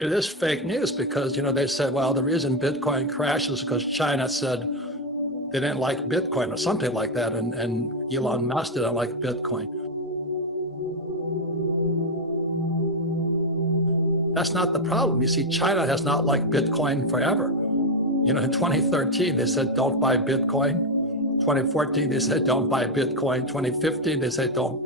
It is fake news because, they said, well, the reason Bitcoin crashed is because China said they didn't like Bitcoin or something like that. And Elon Musk didn't like Bitcoin. That's not the problem. You see, China has not liked Bitcoin forever. In 2013, they said, don't buy Bitcoin. 2014, they said, don't buy Bitcoin. 2015, they said, don't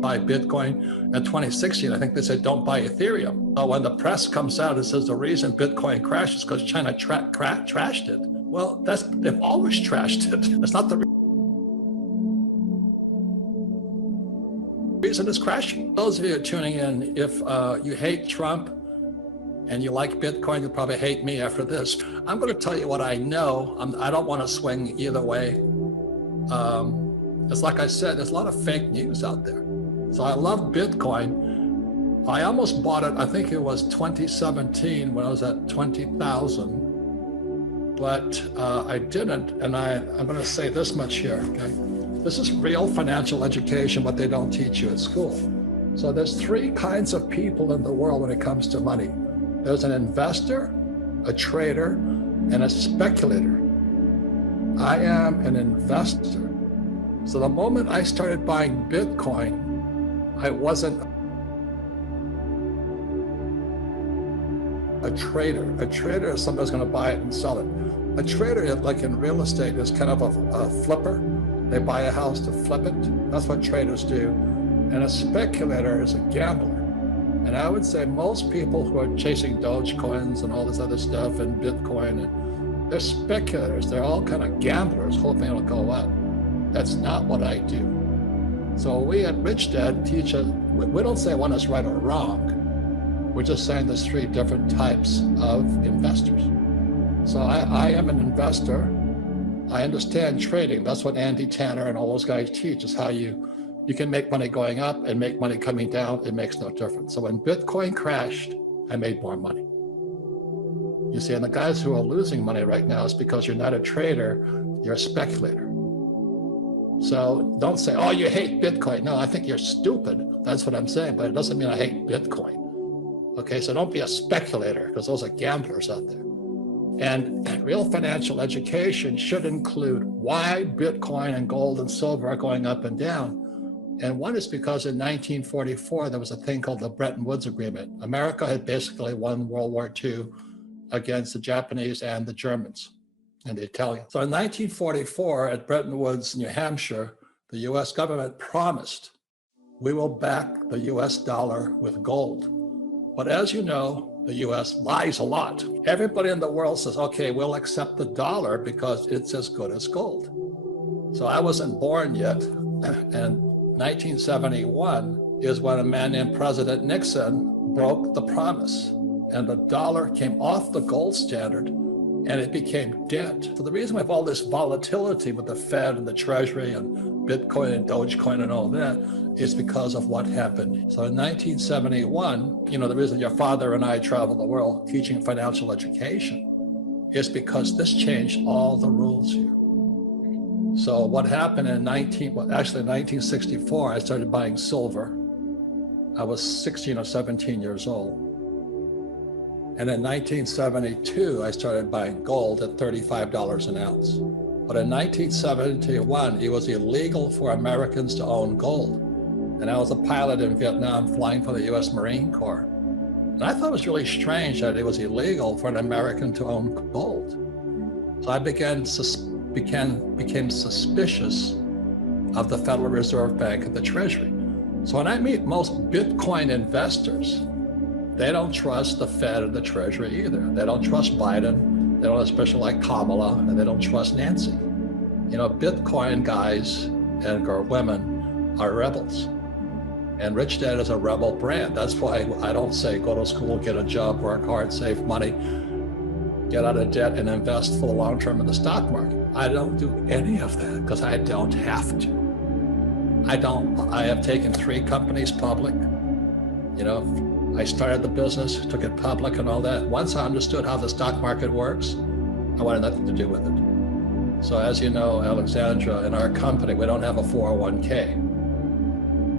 buy Bitcoin. And 2016, I think they said, don't buy Ethereum. When the press comes out and says the reason Bitcoin crashed is because China trashed it. Well, they've always trashed it. That's not the reason it's crashing. Those of you tuning in, if you hate Trump and you like Bitcoin, you'll probably hate me after this. I'm going to tell you what I know. I don't want to swing either way. It's like I said, there's a lot of fake news out there. So I love Bitcoin. I almost bought it, I think it was 2017 when I was at 20,000, but I didn't. And I'm going to say this much here, okay? This is real financial education, what they don't teach you at school. So there's three kinds of people in the world when it comes to money. There's an investor, a trader, and a speculator. I am an investor. So the moment I started buying Bitcoin, I wasn't a trader. A trader is somebody who's going to buy it and sell it. A trader, like in real estate, is kind of a flipper. They buy a house to flip it. That's what traders do. And a speculator is a gambler. And I would say most people who are chasing Dogecoins and all this other stuff and Bitcoin, they're speculators. They're all kind of gamblers hoping it'll go up. That's not what I do. So we at Rich Dad teach us, we don't say one is right or wrong. We're just saying there's three different types of investors. So I am an investor. I understand trading. That's what Andy Tanner and all those guys teach, is how you can make money going up and make money coming down. It makes no difference. So when Bitcoin crashed, I made more money. You see, and the guys who are losing money right now is because you're not a trader, you're a speculator. So don't say, oh, you hate Bitcoin. No, I think you're stupid. That's what I'm saying, but it doesn't mean I hate Bitcoin. Okay, so don't be a speculator, because those are gamblers out there. And real financial education should include why Bitcoin and gold and silver are going up and down. And one is because in 1944, there was a thing called the Bretton Woods Agreement. America had basically won World War II against the Japanese and the Germans and the Italians. So in 1944 at Bretton Woods, New Hampshire, the US government promised we will back the US dollar with gold. But as you know, the US lies a lot. Everybody in the world says, okay, we'll accept the dollar because it's as good as gold. So I wasn't born yet. And 1971 is when a man named President Nixon broke the promise. And the dollar came off the gold standard and it became dead. So the reason we have all this volatility with the Fed and the Treasury and Bitcoin and Dogecoin and all that is because of what happened. So in 1971, the reason your father and I travel the world teaching financial education is because this changed all the rules here. So what happened in 1964, I started buying silver. I was 16 or 17 years old. And in 1972, I started buying gold at $35 an ounce. But in 1971, it was illegal for Americans to own gold. And I was a pilot in Vietnam flying for the US Marine Corps. And I thought it was really strange that it was illegal for an American to own gold. So I became suspicious of the Federal Reserve Bank and the Treasury. So when I meet most Bitcoin investors, they don't trust the Fed and the Treasury either. They don't trust Biden. They don't, especially like Kamala, and they don't trust Nancy. Bitcoin guys and girl women are rebels. And Rich Dad is a rebel brand. That's why I don't say go to school, get a job, work hard, save money, get out of debt, and invest for the long term in the stock market. I don't do any of that because I don't have to. I have taken 3 companies public. I started the business, took it public and all that. Once I understood how the stock market works, I wanted nothing to do with it. So as you know, Alexandra, in our company, we don't have a 401k.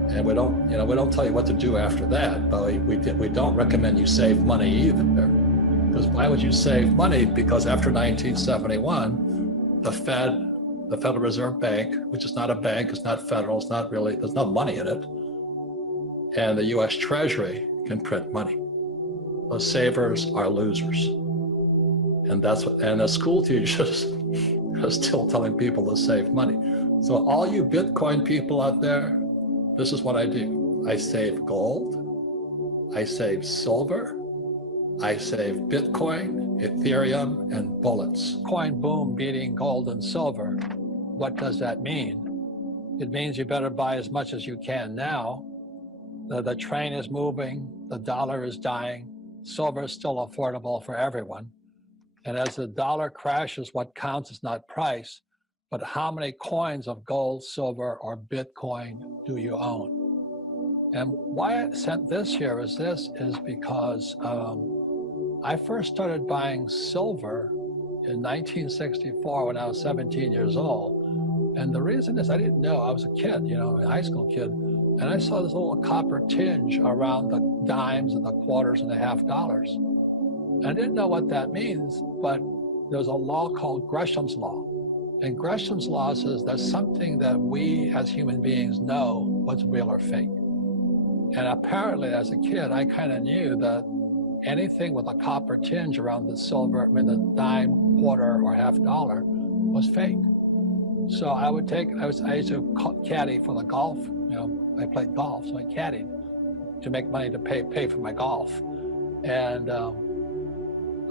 And we don't, we don't tell you what to do after that, but we don't recommend you save money either. Because why would you save money? Because after 1971, the Federal Reserve Bank, which is not a bank, it's not federal, it's not really, there's no money in it, and the US Treasury can print money. Those savers are losers. And that's what, and the school teachers are still telling people to save money. So all you Bitcoin people out there, this is what I do. I save gold, I save silver, I save Bitcoin, Ethereum, and bullets. Coin boom beating gold and silver. What does that mean? It means you better buy as much as you can now. The train is moving, the dollar is dying, silver is still affordable for everyone. And as the dollar crashes, what counts is not price, but how many coins of gold, silver, or Bitcoin do you own? And why I sent this here is because I first started buying silver in 1964 when I was 17 years old. And the reason is I didn't know. I was a kid, a high school kid, and I saw this little copper tinge around the dimes and the quarters and the half dollars. I didn't know what that means, but there's a law called Gresham's Law. And Gresham's Law says there's something that we as human beings know what's real or fake. And apparently as a kid, I kind of knew that anything with a copper tinge around the silver, the dime, quarter, or half dollar was fake. So I used to caddy for the golf. I played golf, so I caddied to make money to pay for my golf. And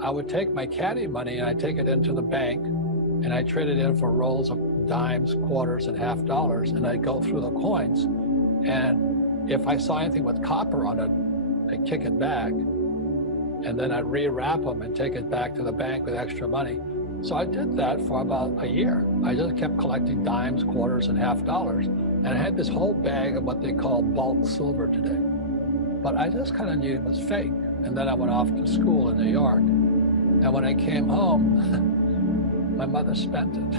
I would take my caddy money and I take it into the bank and I trade it in for rolls of dimes, quarters, and half dollars, and I'd go through the coins. And if I saw anything with copper on it, I'd kick it back, and then I'd rewrap them and take it back to the bank with extra money. So I did that for about a year. I just kept collecting dimes, quarters, and half dollars. And I had this whole bag of what they call bulk silver today. But I just kind of knew it was fake. And then I went off to school in New York. And when I came home, my mother spent it.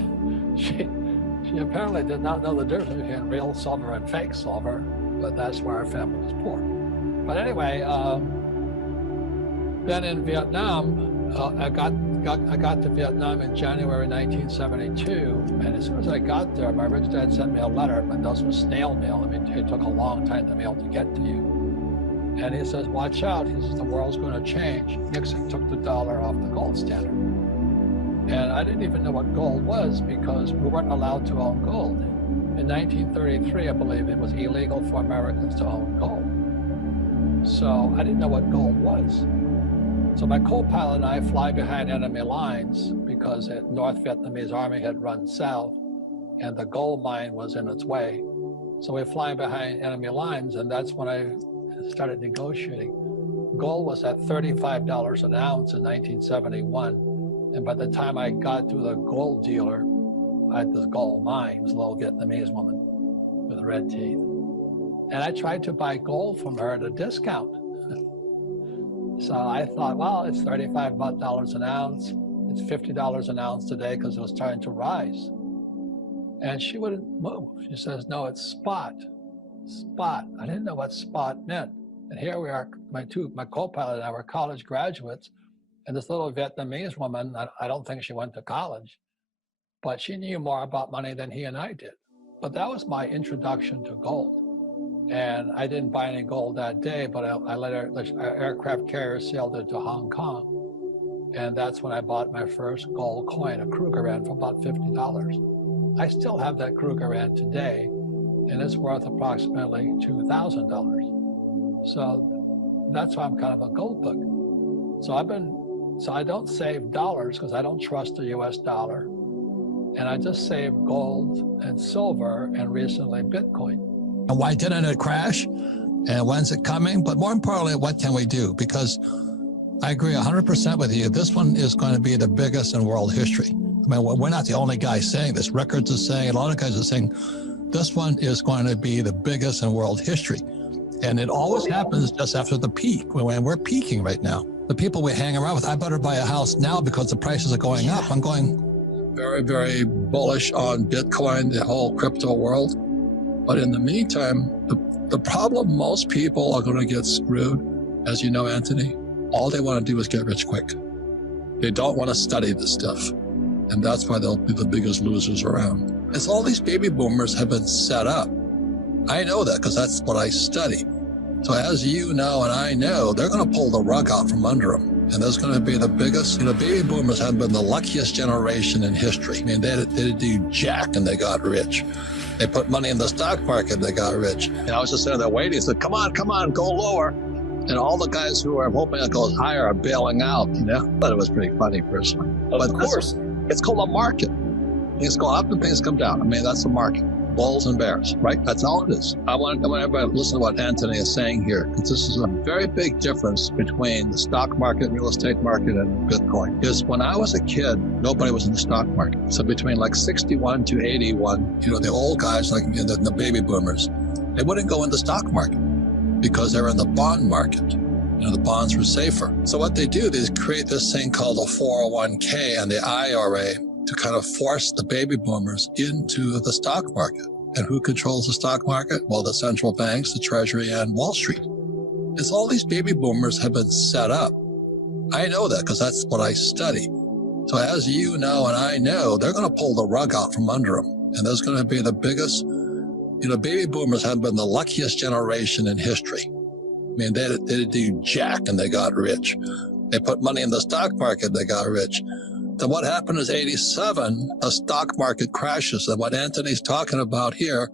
She apparently did not know the difference between real silver and fake silver, but that's where our family was poor. But anyway, then in Vietnam, I got to Vietnam in January 1972, and as soon as I got there, my rich dad sent me a letter, but those were snail mail. I mean, it took a long time the mail to get to you. And he says, watch out, he says, the world's going to change. Nixon took the dollar off the gold standard. And I didn't even know what gold was because we weren't allowed to own gold. In 1933, I believe, it was illegal for Americans to own gold. So I didn't know what gold was. So my co-pilot and I fly behind enemy lines because the North Vietnamese army had run south and the gold mine was in its way. So we fly behind enemy lines, and that's when I started negotiating. Gold was at $35 an ounce in 1971. And by the time I got to the gold dealer at this gold mine, it was a little Vietnamese woman with red teeth. And I tried to buy gold from her at a discount. So I thought, well, it's $35 an ounce. It's $50 an ounce today because it was starting to rise. And she wouldn't move. She says, no, it's spot. Spot. I didn't know what spot meant. And here we are, my co-pilot and I were college graduates, and this little Vietnamese woman, I don't think she went to college, but she knew more about money than he and I did. But that was my introduction to gold. And I didn't buy any gold that day, but I later, our aircraft carrier sailed into Hong Kong. And that's when I bought my first gold coin, a Krugerrand, for about $50. I still have that Krugerrand today, and it's worth approximately $2,000. So that's why I'm kind of a gold bug. So I don't save dollars because I don't trust the US dollar. And I just save gold and silver and recently Bitcoin. And why didn't it crash? And when's it coming? But more importantly, what can we do? Because I agree 100% with you. This one is going to be the biggest in world history. I mean, we're not the only guys saying this. Records are saying, a lot of guys are saying, this one is going to be the biggest in world history. And it always happens just after the peak, when we're peaking right now. The people we hang around with, I better buy a house now because the prices are going up. I'm going very, very bullish on Bitcoin, the whole crypto world. But in the meantime, The problem, most people are going to get screwed, as you know, Anthony. All they want to do is get rich quick. They don't want to study this stuff. And that's why they'll be the biggest losers around. As all these baby boomers have been set up. I know that because that's what I study. So as you know and I know, they're going to pull the rug out from under them. And there's going to be the biggest, baby boomers have been the luckiest generation in history. I mean, they didn't do jack and they got rich. They put money in the stock market and they got rich. And I was just sitting there waiting. I said, come on, go lower. And all the guys who are hoping it goes higher are bailing out, But it was pretty funny, personally. Of course. It's called a market. Things go up and things come down. I mean, that's the market. Bulls and bears, right? That's all it is. I want everybody to listen to what Anthony is saying here, because this is a very big difference between the stock market, real estate market, and Bitcoin. Because when I was a kid, nobody was in the stock market. So between like 61 to 81, the old guys, like the baby boomers, they wouldn't go in the stock market because they were in the bond market. The bonds were safer. So what they do is create this thing called a 401k and the IRA to kind of force the baby boomers into the stock market. And who controls the stock market? Well, the central banks, the Treasury, and Wall Street. As all these baby boomers have been set up. I know that because that's what I study. So as you know and I know, they're going to pull the rug out from under them. And there's going to be the biggest, baby boomers have been the luckiest generation in history. I mean, they didn't do jack and they got rich. They put money in the stock market, they got rich. Then what happened is 87, the stock market crashes. And what Anthony's talking about here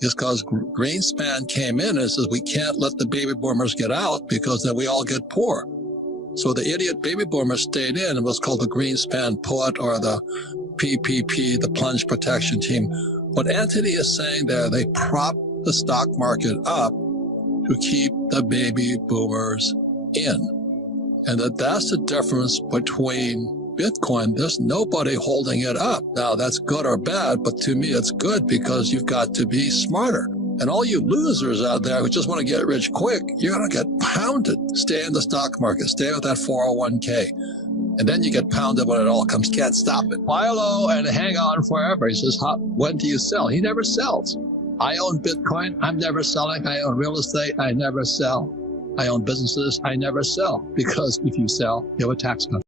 is because Greenspan came in and says, we can't let the baby boomers get out because then we all get poor. So the idiot baby boomers stayed in. It was called the Greenspan put or the PPP, the plunge protection team. What Anthony is saying there, they prop the stock market up to keep the baby boomers in. And that's the difference between Bitcoin. There's nobody holding it up. Now, that's good or bad, but to me, it's good because you've got to be smarter. And all you losers out there who just want to get rich quick, you're going to get pounded. Stay in the stock market. Stay with that 401k. And then you get pounded when it all comes. Can't stop it. Buy low and hang on forever. He says, when do you sell? He never sells. I own Bitcoin. I'm never selling. I own real estate. I never sell. I own businesses. I never sell. Because if you sell, you have a tax cut.